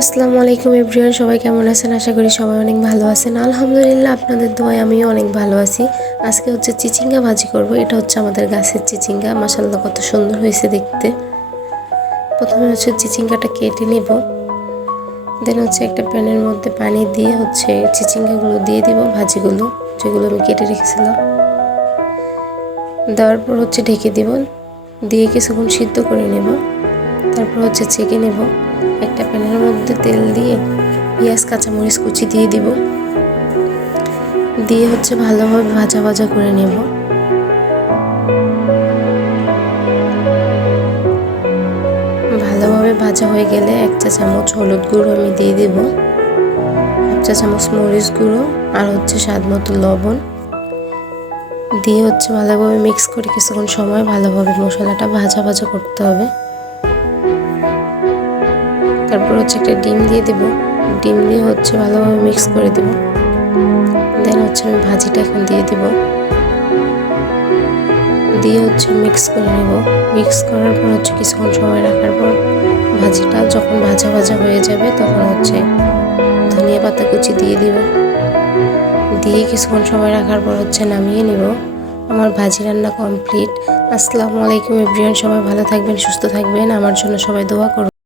আসসালামু আলাইকুম এভরিওয়ান, সবাই কেমন আছেন? আশা করি সবাই অনেক ভালো আছেন। আলহামদুলিল্লাহ, আপনাদের দোয়ায় আমিও অনেক ভালো আছি। আজকে হচ্ছে চিচিঙ্গা ভাজি করব। এটা হচ্ছে আমাদের গাছের চিচিঙ্গা। মাশাআল্লাহ, কত সুন্দর হয়েছে দেখতে। প্রথমে হচ্ছে চিচিঙ্গাটা কেটে নেব। দেন হচ্ছে একটা প্যানের মধ্যে পানি দিয়ে হচ্ছে চিচিঙ্গাগুলো দিয়ে দিব, ভাজিগুলো যেগুলো আমি কেটে রেখেছিলাম। দেওয়ার পর হচ্ছে ঢেকে দিব, দিয়ে কিছুক্ষণ সিদ্ধ করে নেব। তারপর হচ্ছে ছেঁকে নেব। একটা প্যানের মধ্যে তেল দিয়ে পেঁয়াজ কাঁচামরিচ কুচি দিয়ে দিব, দিয়ে হচ্ছে ভালোভাবে ভাজা ভাজা করে নেব। ভালোভাবে ভাজা হয়ে গেলে 1 চা চামচ হলুদ গুঁড়ো আমি দিয়ে দিব, 1 চা চামচ মরিচ গুঁড়ো আর হচ্ছে স্বাদ মতো লবণ দিয়ে হচ্ছে ভালোভাবে মিক্স করে কিছুক্ষণ সময় ভালোভাবে মশলাটা ভাজা ভাজা করতে হবে। তারপর হচ্ছে একটা ডিম দিয়ে দেব, ডিম দিয়ে হচ্ছে ভালোভাবে মিক্স করে দেব। দেন হচ্ছে আমি ভাজিটা এখন দিয়ে দেব, দিয়ে হচ্ছে মিক্স করে নেব। মিক্স করার পর হচ্ছে কিছুক্ষণ সময় রাখার পর ভাজিটা যখন ভাজা ভাজা হয়ে যাবে তখন হচ্ছে ধনিয়া পাতা কুচি দিয়ে দেব, দিয়ে কিছুক্ষণ সময় রাখার পর হচ্ছে নামিয়ে নেব। আমার ভাজি রান্না কমপ্লিট। আসসালামু আলাইকুম এভরিওয়ান, সবাই ভালো থাকবেন, সুস্থ থাকবেন। আমার জন্য সবাই দোয়া করবেন।